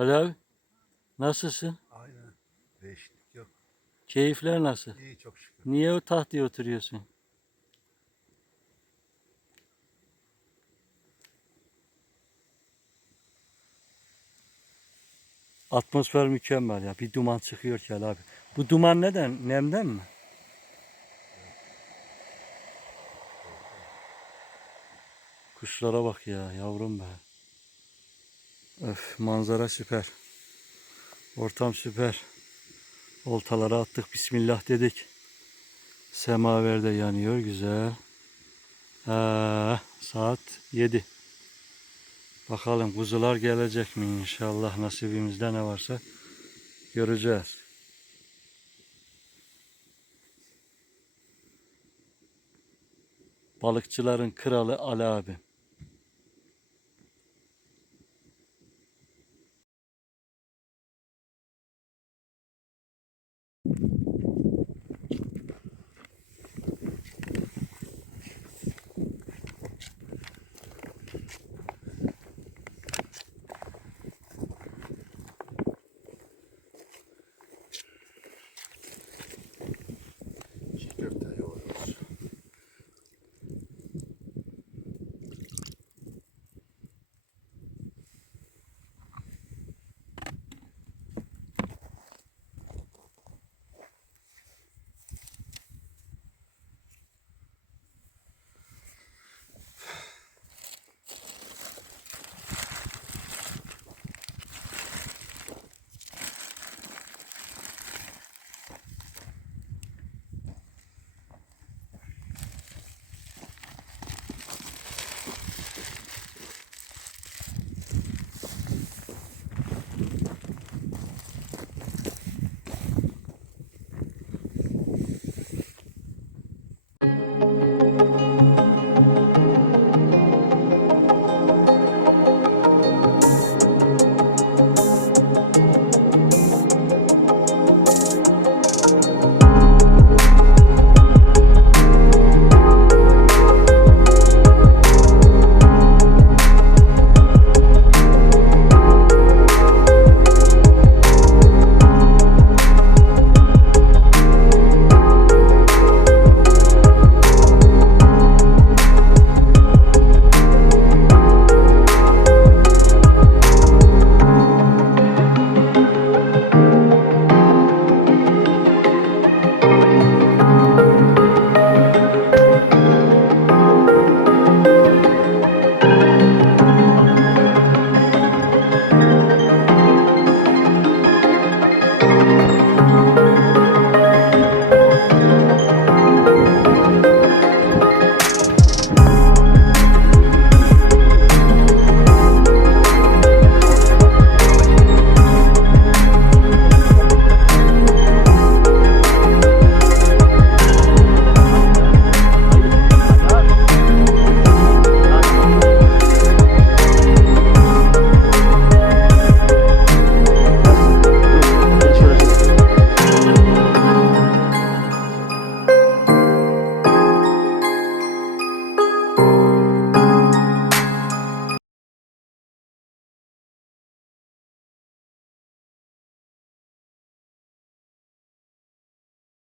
Abi nasılsın? Aynen. Değişiklik yok. Keyifler nasıl? İyi çok şükür. Niye o tahtaya oturuyorsun? Atmosfer mükemmel ya. Bir duman çıkıyor ki abi. Bu duman neden? Nemden mi? Kuşlara bak ya yavrum be. Öf manzara süper. Ortam süper. Oltaları attık bismillah dedik. Semaver de yanıyor güzel. Ha, saat 7. Bakalım kuzular gelecek mi inşallah nasibimizde ne varsa göreceğiz. Balıkçıların kralı Ali abi.